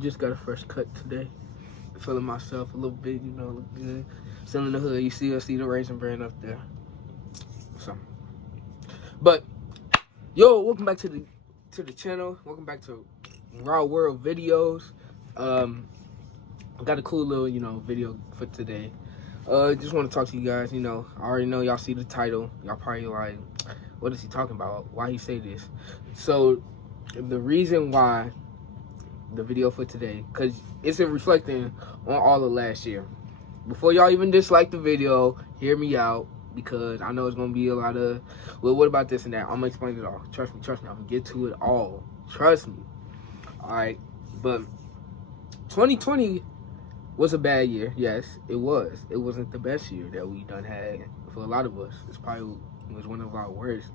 Just got a fresh cut today. Feeling myself a little bit, look good. Still in the hood. You see the Raisin Brand up there. So, but yo, welcome back to the channel. Welcome back to Raw World Videos. I got a cool little video for today. Just want to talk to you guys. I already know y'all see the title. Y'all probably like, what is he talking about? Why he say this? So the reason why the video for today, because it's reflecting on all of last year. Before y'all even dislike the video, hear me out, because I know it's gonna be a lot of, well, what about this and that? I'm gonna explain it all. Trust me, I'm gonna get to it all. Trust me. Alright, but 2020 was a bad year. Yes, it was. It wasn't the best year that we done had for a lot of us. It's probably was one of our worst.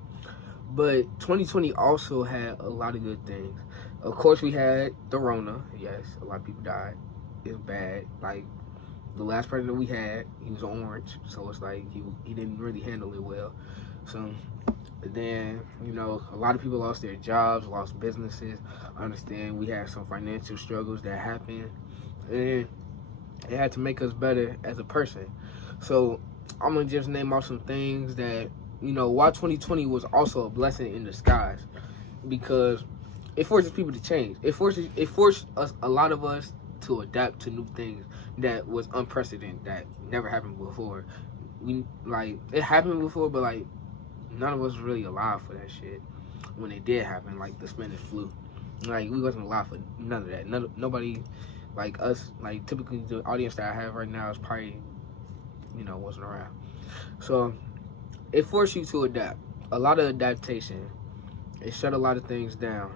But 2020 also had a lot of good things. Of course, we had the Rona. Yes, a lot of people died. It's bad. Like, the last president we had, he was orange. So it's like he didn't really handle it well. So then, a lot of people lost their jobs, lost businesses. I understand we had some financial struggles that happened. And it had to make us better as a person. So I'm going to just name off some things that, why 2020 was also a blessing in disguise, because it forces people to change. It forced us, a lot of us, to adapt to new things that was unprecedented, that never happened before. It happened before, but like none of us was really alive for that shit when it did happen, like the Spanish flu. Like, we wasn't alive for none of that. Nobody like us, like typically the audience that I have right now is probably, wasn't around. So it forced you to adapt. A lot of adaptation. It shut a lot of things down.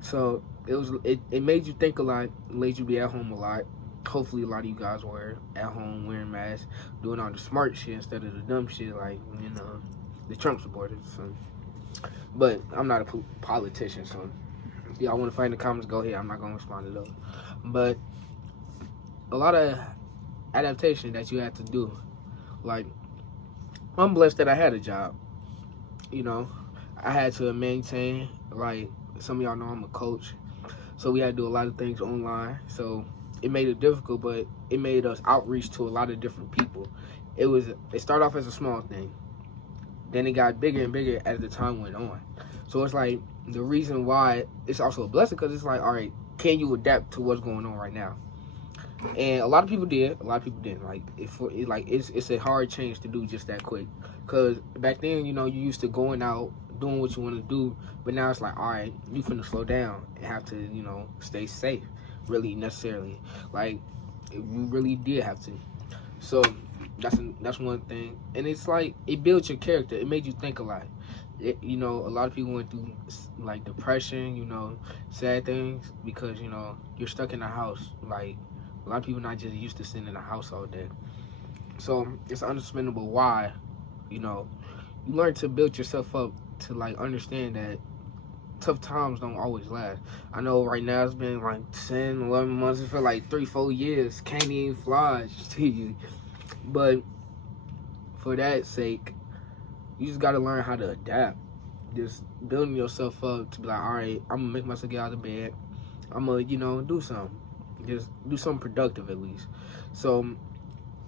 So it made you think a lot, made you be at home a lot. Hopefully a lot of you guys were at home wearing masks, doing all the smart shit instead of the dumb shit like, the Trump supporters. So. But I'm not a politician, so if y'all want to fight in the comments, go ahead. I'm not going to respond to those. But a lot of adaptation that you had to do. Like, I'm blessed that I had a job. I had to maintain, like, some of y'all know I'm a coach. So we had to do a lot of things online. So it made it difficult, but it made us outreach to a lot of different people. It started off as a small thing. Then it got bigger and bigger as the time went on. So it's like, the reason why it's also a blessing, because it's like, all right, can you adapt to what's going on right now? And a lot of people did, a lot of people didn't. Like, it's a hard change to do just that quick. Because back then, you used to going out, doing what you want to do, but now it's like, all right, you finna slow down and have to, stay safe, really, necessarily. Like, you really did have to. So that's one thing. And it's like, it built your character. It made you think a lot. A lot of people went through, like, depression, sad things, because, you're stuck in the house. Like, a lot of people not just used to sitting in the house all day. So it's understandable why, you learn to build yourself up to, like, understand that tough times don't always last. I know right now it's been like 10, 11 months. It feel like 3-4 years. Can't even fly to you. But for that sake, you just got to learn how to adapt. Just building yourself up to be like, all right, I'm going to make myself get out of bed. I'm going to, do something. Just do something productive at least. So,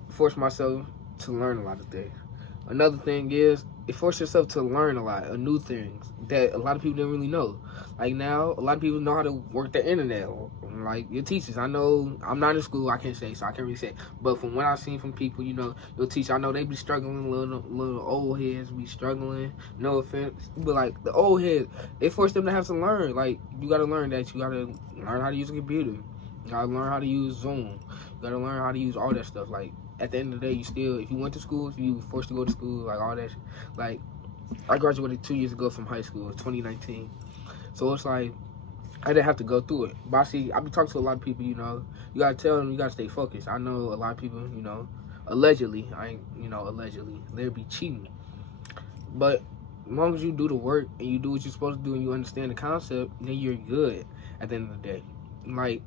force myself to learn a lot of things. Another thing is, it forced yourself to learn a lot of new things that a lot of people didn't really know. Like, now, a lot of people know how to work the internet. Like, your teachers, I know, I'm not in school, I can't say, so I can't really say. But from what I've seen from people, your teacher, I know they be struggling, little old heads be struggling, no offense. But, like, the old heads, it forced them to have to learn. Like, you got to learn that you got to learn how to use a computer. You got to learn how to use Zoom. You got to learn how to use all that stuff. Like, at the end of the day, you still, if you went to school, if you were forced to go to school, like, all that, like, I graduated 2 years ago from high school, 2019. So it's like, I didn't have to go through it. But I be talking to a lot of people, you got to tell them you got to stay focused. I know a lot of people, allegedly, allegedly, they'll be cheating. But as long as you do the work and you do what you're supposed to do and you understand the concept, then you're good at the end of the day. Like,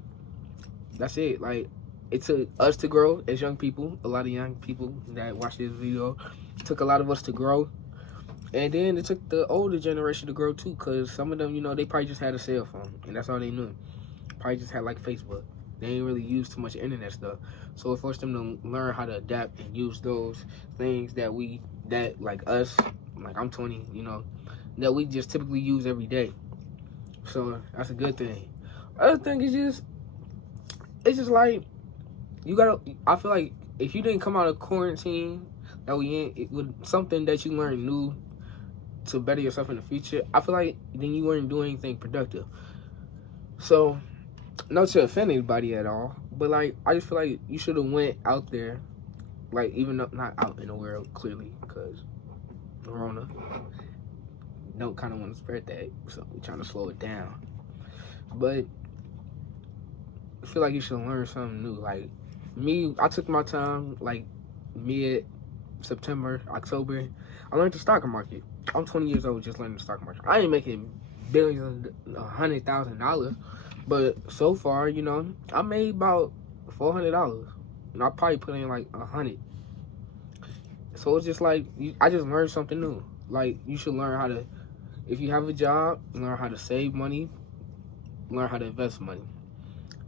that's it. Like, it took us to grow as young people, a lot of young people that watch this video. It took a lot of us to grow. And then it took the older generation to grow too, because some of them, they probably just had a cell phone, and that's all they knew. probably just had like Facebook. They ain't really use too much internet stuff. So it forced them to learn how to adapt and use those things that like us, like I'm 20, you know, that we just typically use every day. So that's a good thing. Other thing is it's just like, I feel like if you didn't come out of quarantine that we in, it would something that you learned new to better yourself in the future, I feel like then you weren't doing anything productive. So, not to offend anybody at all, but like I just feel like you should have went out there, like even though not out in the world clearly because Corona. Don't kind of want to spread that, so we're trying to slow it down. But I feel like you should learn something new. Like me, I took my time, like mid-September, October. I learned the stock market. I'm 20 years old, just learning the stock market. I ain't making billions, $100,000, but so far, you know, I made about $400, and I probably put in like 100. So it's just like I just learned something new. Like you should learn how to, if you have a job, learn how to save money, learn how to invest money.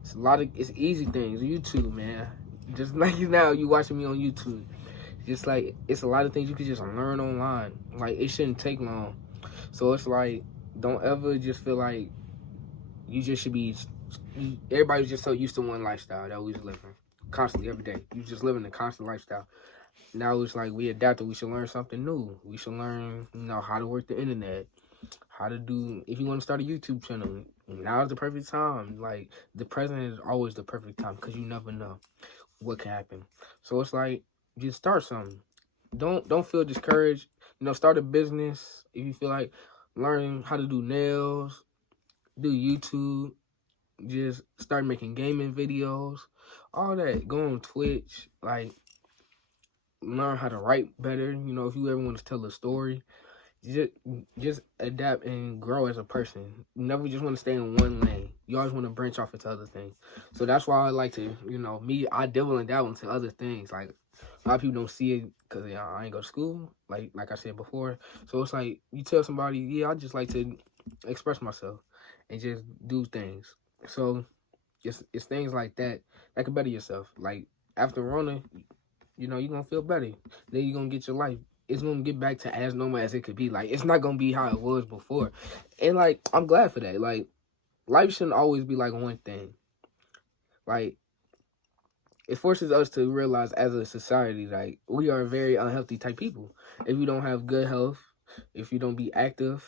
It's easy things. YouTube, man. Just like now, you watching me on YouTube. Just like it's a lot of things you can just learn online. Like it shouldn't take long. So it's like don't ever just feel like you just should be. Everybody's just so used to one lifestyle that we was living constantly every day. You just living a constant lifestyle. Now it's like we adapted. We should learn something new. We should learn, you know, how to work the internet, how to do. If you want to start a YouTube channel, now is the perfect time. Like the present is always the perfect time because you never know what can happen. So it's like just start something. Don't feel discouraged. You know, start a business if you feel like learning how to do nails, do YouTube, just start making gaming videos, all that. Go on Twitch, like learn how to write better. You know, if you ever want to tell a story, just adapt and grow as a person. You never just want to stay in one lane. You always want to branch off into other things. So that's why I like to, you know, I dabble and dabble into other things. Like a lot of people don't see it because I ain't go to school, like I said before. So it's like you tell somebody, yeah, I just like to express myself and just do things. So it's things like that can better yourself. Like after Rona, you know, you're gonna feel better. Then you're gonna get your life. It's gonna get back to as normal as it could be. Like it's not gonna be how it was before. And like I'm glad for that. Like life shouldn't always be like one thing. Like it forces us to realize as a society, like we are very unhealthy type people. If you don't have good health, if you don't be active,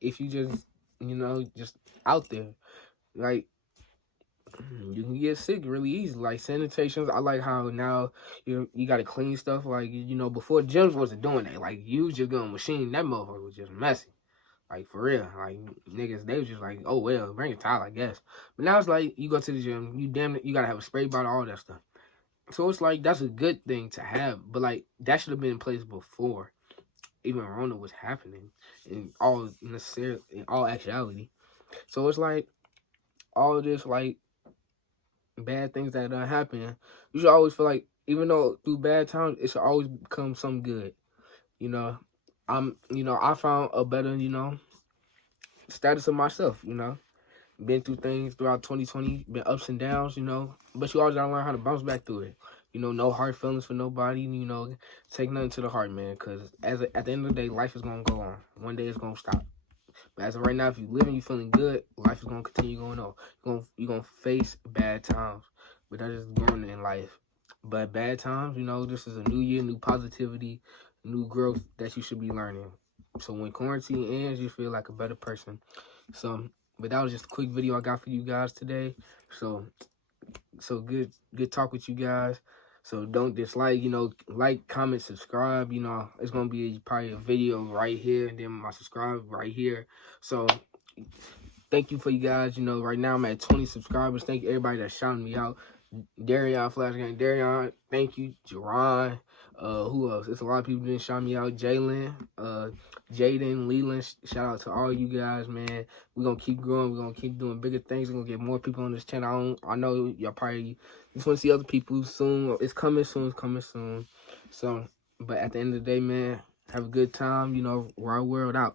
if you just, you know, just out there, like you can get sick really easy. Like sanitations, I like how now you got to clean stuff. Like, you know, before gyms wasn't doing that. Like you just go machine, that motherfucker was just messy. Like for real, like niggas, they was just like, oh well, bring a towel, I guess. But now it's like you go to the gym, you gotta have a spray bottle, all that stuff. So it's like that's a good thing to have, but like that should have been in place before even Rona was happening in all actuality. So it's like all this like bad things that happen, you should always feel like even though through bad times, it should always become something good. You know, I found a better, you know, status of myself, you know. Been through things throughout 2020, been ups and downs, you know, but you always gotta learn how to bounce back through it. You know, no hard feelings for nobody, you know, take nothing to the heart, man, because at the end of the day, life is gonna go on. One day it's gonna stop. But as of right now, if you living, you feeling good, life is gonna continue going on. You're gonna face bad times, but that is going in life. But bad times, you know, this is a new year, new positivity, new growth that you should be learning. So when quarantine ends, you feel like a better person. So, but that was just a quick video I got for you guys today. So good talk with you guys. So don't dislike, you know, like, comment, subscribe. You know, it's gonna be probably a video right here, and then my subscribe right here. So thank you for you guys. You know, right now I'm at 20 subscribers. Thank you everybody that's shouting me out. Darion Flash Gang, Darion, thank you. Jerron, who else? It's a lot of people didn't shout me out. Jalen, Jaden, Leland, shout out to all you guys, man. We're gonna keep growing. We're gonna keep doing bigger things. We're gonna get more people on this channel. I know y'all probably just want to see other people soon. It's coming soon. So, but at the end of the day, man, have a good time. You know, Wild World out.